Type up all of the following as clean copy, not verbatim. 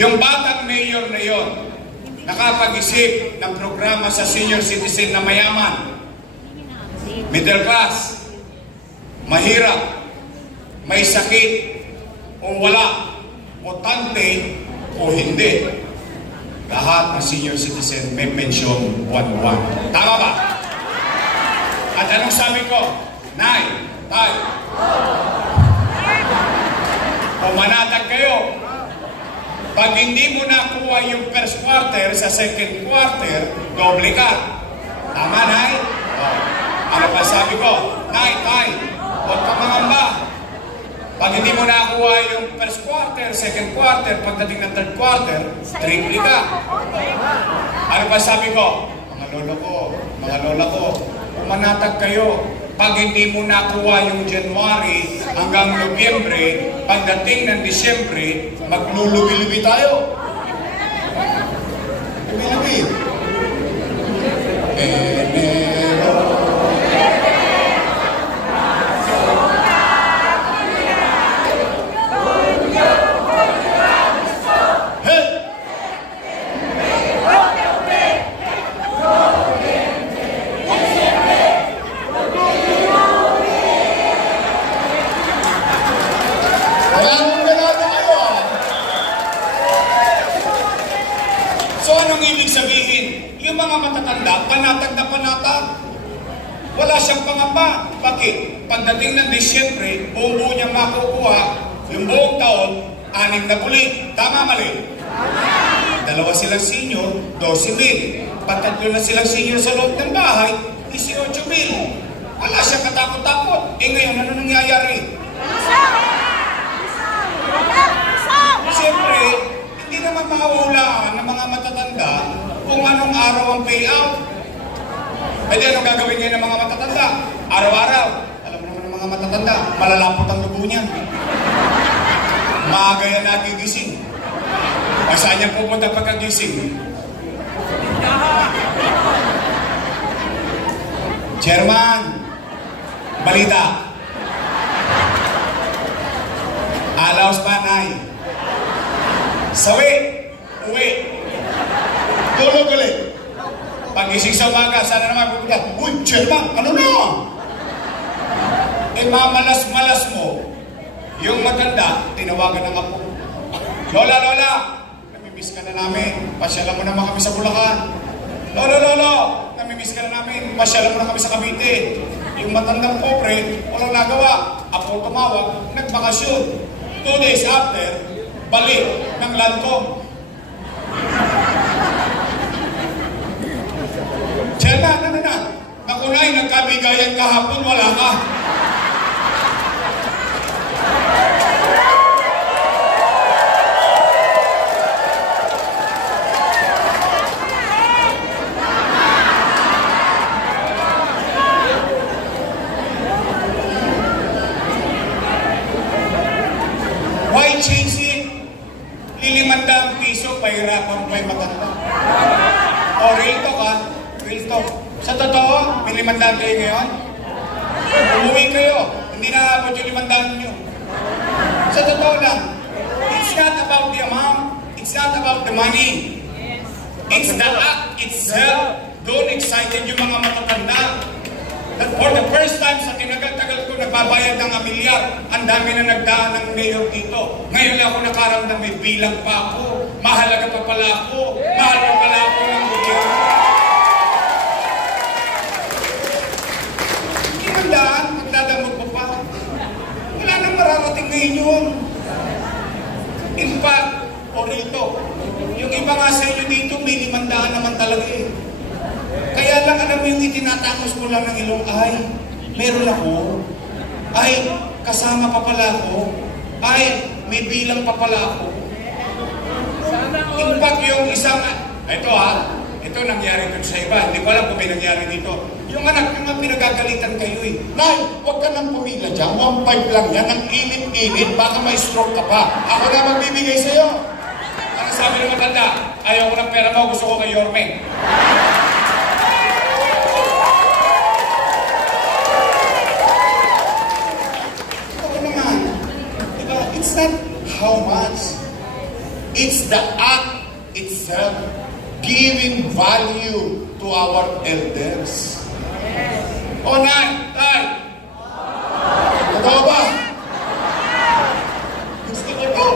Yung batang mayor na yon, nakapag-isip ng programa sa senior citizen na mayaman, middle class, mahirap, may sakit o wala, botante o hindi. Lahat ng senior citizen may pensyon buwan-buwan. Tama ba? At anong sabi ko? Nay, tay, pumanatag kayo. Pag hindi mo nakuha yung first quarter sa second quarter, doble ka. Tama, Nay? Oh. Ano pa sabi ko? Nay, tay, huwag ka mangamba. Pag hindi mo nakuha yung first quarter, second quarter, pagdating ng third quarter, triple ka. Ano pa sabi ko? Mga lola ko, pumanatag kayo. Pag hindi mo nakuha yung January hanggang Nobyembre, pagdating ng Disyembre, maglulubi-lubi tayo. Lubi-lubi. So anong ibig sabihin? Yung mga matatanda, panatag na panatag. Wala siyang pangamba. Bakit? Pagdating ng Disyembre, buong-buo niyang makukuha, yung buong taon, 6 na bulit. Tama, mali? Dalawa silang senior, 12,000. Patatlo na silang senior sa loob ng bahay, 18,000. Wala siyang katakot-takot. Eh ngayon, ano nangyayari? Siyempre, hindi naman mahulaan ng mga matatanda kung anong araw ang payout. Pwede anong gagawin ngayon ng mga matatanda? Araw-araw. Alam mo naman ng mga matatanda, malalapot ang dugo niya. Maaga yan nagigising. O saan niya pupunta pagkagising? Chairman, balita. Alaos panay. Sawi, uwi. Tulog ulit. Pag-ising sa umaga, sana naman pupunta. Uy, chairman, ano na? Eh, mamalas-malas mo. Yung matanda, tinawagan ng apo. Lola, namimiss ka na namin. Pasyalan mo naman kami sa Bulacan. Lolo, namimiss ka na namin. Pasyalan mo na kami sa Cavite. Yung matandang pobre, walang nagawa. Apo tumawag, nagbakasyon. 2 days after, balik ng Landcom. Chairman, ano na? Nakunay, nagkabigayan kahapon, wala ka. Why change it? Lilimandang piso, pahirapan may matanda. O, real talk ha? Real talk. Sa totoo, may 500 kayo ngayon? Umuwi kayo. Hindi na abot yung 500 nyo. Sa totoo lang, it's not about the amount. It's not about the money. It's the act itself. Doon excited yung mga matatanda. That for the first time sa tinagal-tagal ko nagbabayad ng amilyar, ang dami na nagdaan ng mayor dito. Ngayon lang ako nakaramdam, may bilang pa ako. Mahalaga pa pala ako. Mahal pa pala ako ng gobyerno. Hindi mandaan, magdadamot mo pa. Wala nang mararating ngayon yun. In fact, o rito, yung iba nga sa inyo dito, may 500 naman talaga eh. Kaya lang alam mo yung itinatangos mo lang ng ilong, ay, meron ako, ay, kasama pa pala ako, ay, may bilang pa pala ako. In fact, yung isang, ito ito nangyari dun sa iba, hindi ko alam kung may nangyari dito. Yung anak nyo nga pinagagalitan kayo eh. Nay, huwag ka nang pumila dyan, 1.5 lang yan, ang init-init, baka may stroke ka pa. Ako na magbibigay sa'yo. Ang sabi ng matanda, ayaw ko ng pera mo, gusto ko kay Yorme. It's not how much. It's the act itself giving value to our elders. O Nay, Tay, Totoo ba? Gusto ko to.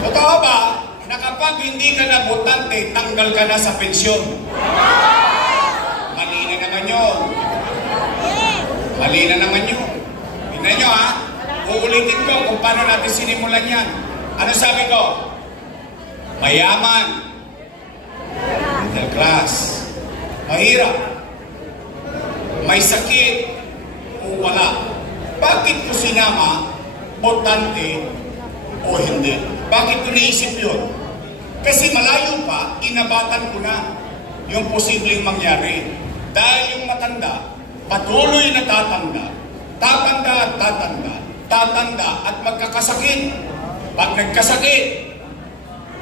totoo ba na kapag hindi ka na botante, tanggal ka na sa pensyon? Mali na naman yun. Mali na naman yun. Tingnan nyo ha, uulitin ko kung paano natin sinimulan yan. Ano sabi ko? Mayaman, middle class, mahirap, may sakit, o wala. Bakit ko sinama, botante o hindi? Bakit ko naisip yun? Kasi malayo pa, inabatan ko na yung posibleng mangyari. Dahil yung matanda, patuloy na tatanda, tatanda at tatanda, tatanda at magkakasakit. Pag nagkasakit,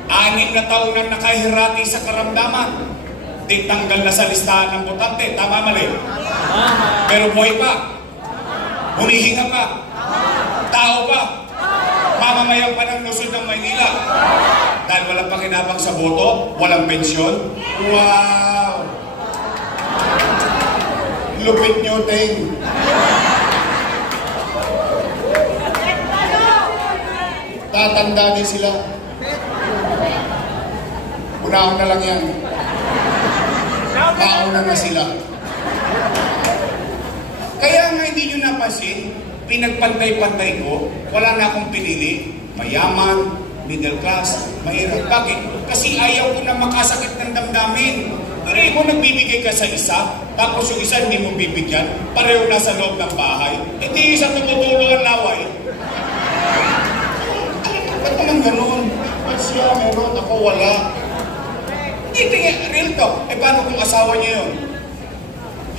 6 na taon nang nakahirati sa karamdaman, di tanggal na sa listahan ng botante. Tama, mali? Pero buhay pa. Humihinga pa. Tao pa. Mamamayan pa ng Luzon ng Maynila. Dahil walang pakinabang sa boto, walang pensyon. Wow! Lupit nyo, Ting. Tatanda din sila. Una-una lang yan. Mauna na sila. Kaya nga hindi nyo napansin, pinagpantay-pantay ko, wala na akong pinili. Mayaman, middle class, mahirap. Bakit? Kasi ayaw ko na makasakit ng damdamin. Pero mo nagbibigay ka sa isa, tapos yung isa hindi mo bibigyan, pareho na sa loob ng bahay. Hindi isa tutulungan laway. Ba't naman ganun? Ba't siya meron? Ako wala. Hindi, tingin, real talk. Paano kung asawa niya yun?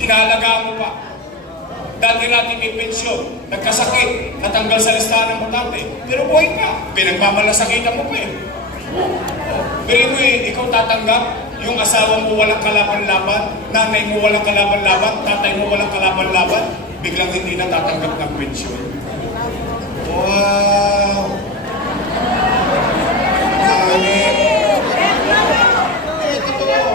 Inaalagaan mo pa. Dati natin may pensyon, nagkasakit, natanggal sa listahan ng botante. Pero buhay ka, pinagmamalasakitan mo pa eh. Pero mo ikaw tatanggap, yung asawa mo walang kalaban-laban, nanay mo walang kalaban-laban, tatay mo walang kalaban-laban, biglang hindi na tatanggap ng pensyon. Wow! Dami. Totoo.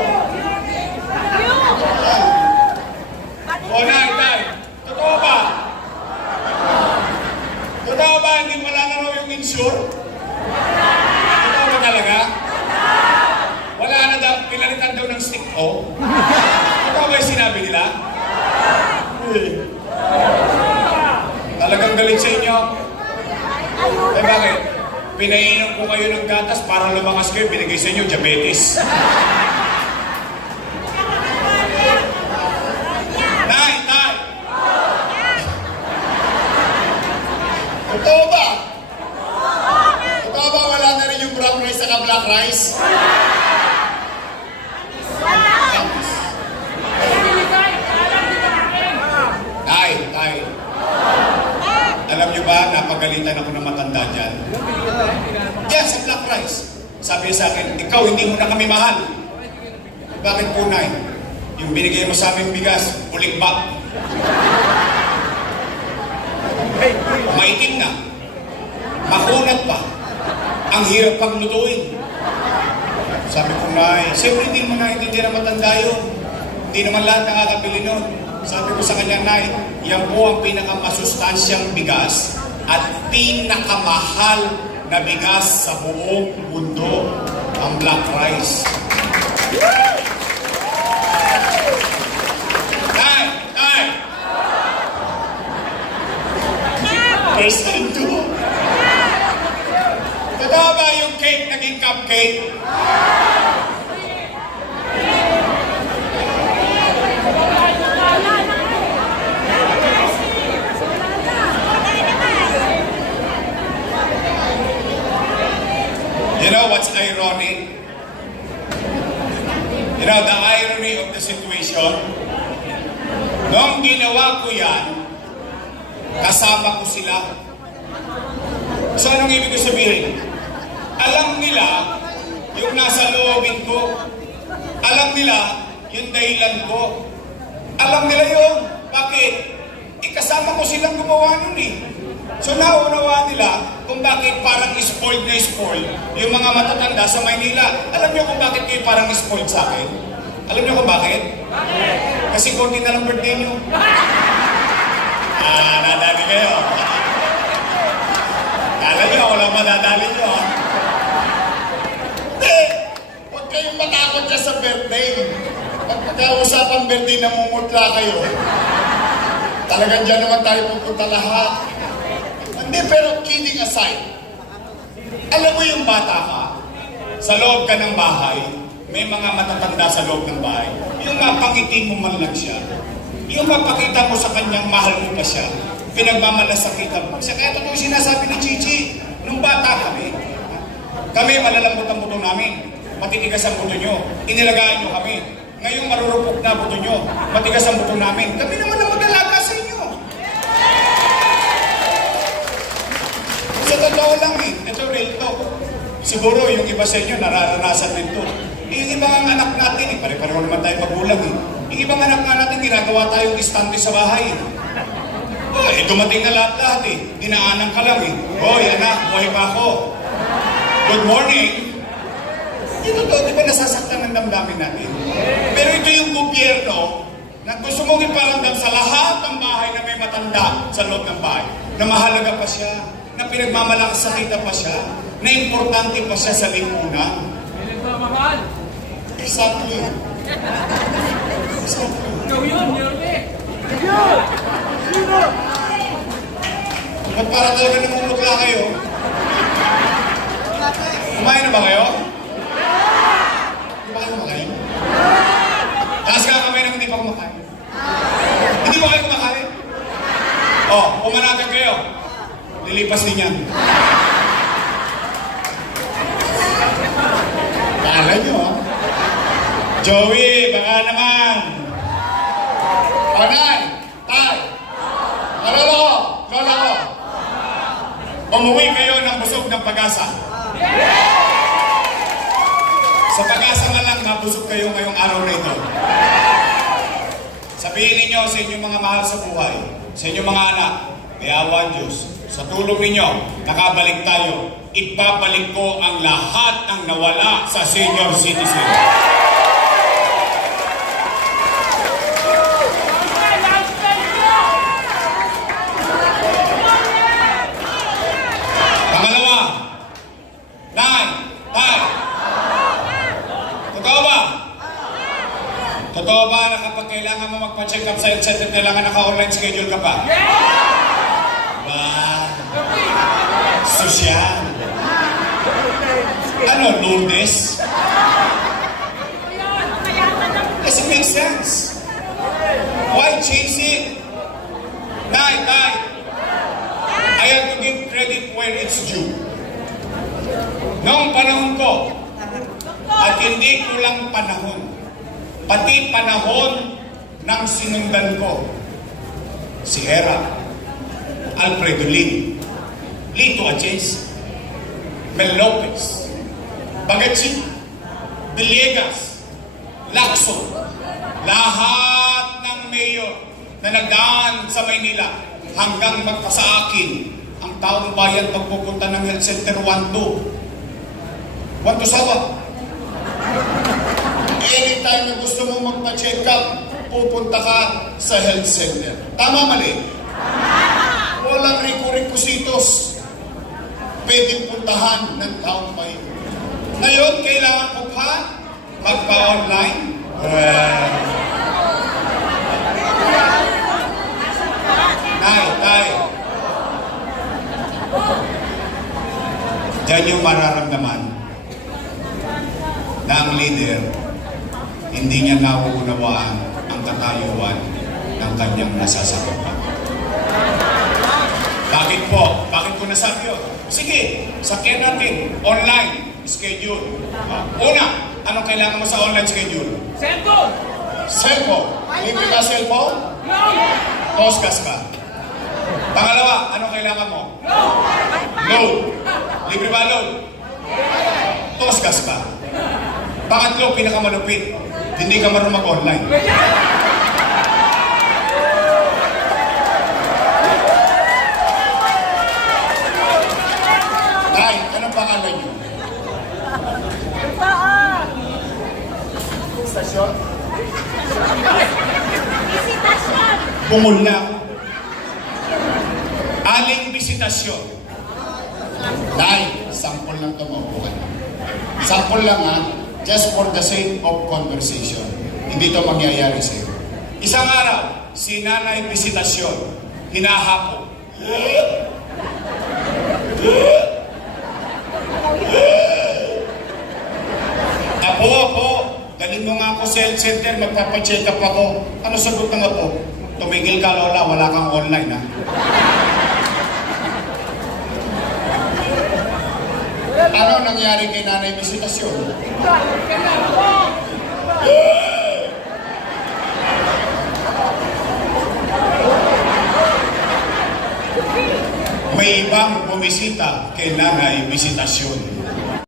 O nay, tay, totoo ba? Totoo ba hindi wala na raw yung insure? Totoo ba talaga? Wala na daw, pinalitan daw ng stick o? Totoo ba yung sinabi nila? Talagang galit sa inyo? Eh bakit? Pinainom ko kayo ng gatas para lumakas kayo, binigay sa inyo diabetes. Nay, tay! Totoo ba? Totoo ba wala na rin yung brown rice at black rice? Tay, tay. Alam niyo ba, napagalitan ako ng matanda dyan. Diyan sa black rice. Sabi niya sa akin, ikaw hindi mo na kami mahal. Bakit po, Nay? Yung binigay mo sa aming bigas, ulikbak. Maitim na. Makunat pa. Ang hirap pang lutuin. Sabi ko, Nay, siyempre hindi mo naiintindihan na matanda yun. Hindi naman lahat nakakabili nun. Sabi ko sa kanya, Nay, yan po ang pinakamasustansyang bigas at pinakamahal na bigas sa buong mundo, ang black rice. Tay! Tay! First time to. Totoo ba yung cake naging cupcake? You know what's ironic? You know, the irony of the situation, nung ginawa ko yan, kasama ko sila. So anong ibig ko sabihin? Alam nila yung nasa loobin ko. Alam nila yung dahilan ko. Alam nila yun. Bakit? Kasama ko silang gumawa nun eh. So nauunawaan nila kung bakit parang spoiled na spoiled yung mga matatanda sa Maynila. Alam niyo kung bakit kayo parang spoiled sa akin? Alam niyo kung bakit? Kasi konti na lang birthday niyo. Nadali kayo. Kala niyo ako lang madadali niyo, ha? Hindi! Huwag kayong matakot dyan sa birthday. Pag pagkausapang birthday, namumutla kayo. Talagang dyan naman tayo pupunta lahat. Hindi, pero kidding aside, Alam mo yung bata ka, sa loob ka ng bahay, may mga matatanda sa loob ng bahay. Yung mapangiti mo man lang siya, yung mapakita mo sa kanyang mahal mo pa siya, pinagmamalasakitan mo siya. Kaya totoo sinasabi ni Chichi, nung bata kami malalambot ang buto namin, matitigas ang buto nyo, inilagaan nyo kami. Ngayon marurupok na buto nyo, matigas ang buto namin. Kami naman ang mag-alaga sa inyo. Sa totoo lang ito real talk. Siguro yung iba sa inyo nararanasan din ito. Yung ibang anak natin, pare-pareho naman tayo magulang Yung ibang anak natin, ginagawa tayong istante sa bahay dumating na lahat dinaanan ka lang Hoy anak, buhay pa ako. Good morning. Ito to, di ba nasasaktan ng damdamin natin? Pero ito yung gobyerno na gusto mong iparamdam sa lahat ng bahay na may matanda sa loob ng bahay, na mahalaga pa siya, na pinagmamalakasakita pa siya, na importante pa siya sa lipunan. Nagmamahal. exactly. Ikaw yun, Yorme. Ba't para talaga namumutla kayo? Kumain na ba kayo? Hindi ba kayo kumakain? Taas ka kamay nang hindi pa kumakain. Hindi ba kayo kumakain? Umanagan kayo. Lilipas din yan. Kala nyo, Joey, baka naman. Panay! Tay! Lola ko! Lola ko! Umuwi kayo ng busog ng pag-asa. Sa pag-asa na lang, nabusog kayo ngayong araw na ito. Sabihin ninyo sa inyong mga mahal sa buhay, sa inyong mga anak, may awa ang Diyos. Sa tulong ninyo, nakabalik tayo. Ibabalik ko ang lahat ng nawala sa senior citizen. Pangalawa, Nay, Tay. Totoo ba? Totoo ba na kapag kailangan mo magpa-check up sa health center, kailangan naka-online schedule ka pa? Ba? Sosyal. Ano, Lourdes? Yes, it makes sense. Why change it? Nay, Tay. I have to give credit where it's due. Noong panahon ko, at hindi ko lang panahon, pati panahon ng sinundan ko, si Hera, Alfredo Lee, Lito Aches, Mel Lopez, Bagachi, Villegas, Lacson, lahat ng mayor na nagdaan sa Maynila hanggang magpasa akin ang taong bayan pagpupunta ng health center 1-2. 1-2 sawa. Anytime na gusto mong magpa-check up, pupunta ka sa health center. Tama, mali? Walang requisitos. Pwedeng puntahan ng taong bayan. Ngayon, kailangan ko pa magpa-online. Tay. Diyan yung mararamdaman na ang leader hindi niya nauunawaan ang katayuan ng kanyang nasasakupan. Bakit po? Bakit ko nasabi yun? Sige, sakyan natin. Online schedule. Una, anong kailangan mo sa online schedule? Cellphone. Cellphone. Libre ka cellphone? No. Toskas ka. Pangalawa, anong kailangan mo? Load. Libre ba load? Toskas ka. Pangatlo, pinakamalupit. Hindi ka marunong mag-online. pangalan niyo? Stasyon? Bungol na. Aling bisitasyon. Nay, sample lang ito, maupo ka na. Sample lang ha, just for the sake of conversation. Hindi ito mangyayari sa'yo. Isang araw, si Nanay Bisitasyon, hinahapo. Apo, dalhin mo nga ako sa health center, magpapacheck up ako. Ano sagot ng apo? Tumigil ka, Lola, wala kang online, ha? Ano nangyari kay Nanay Bisitasyon? May ibang bumisita kay Nanay Bisitasyon.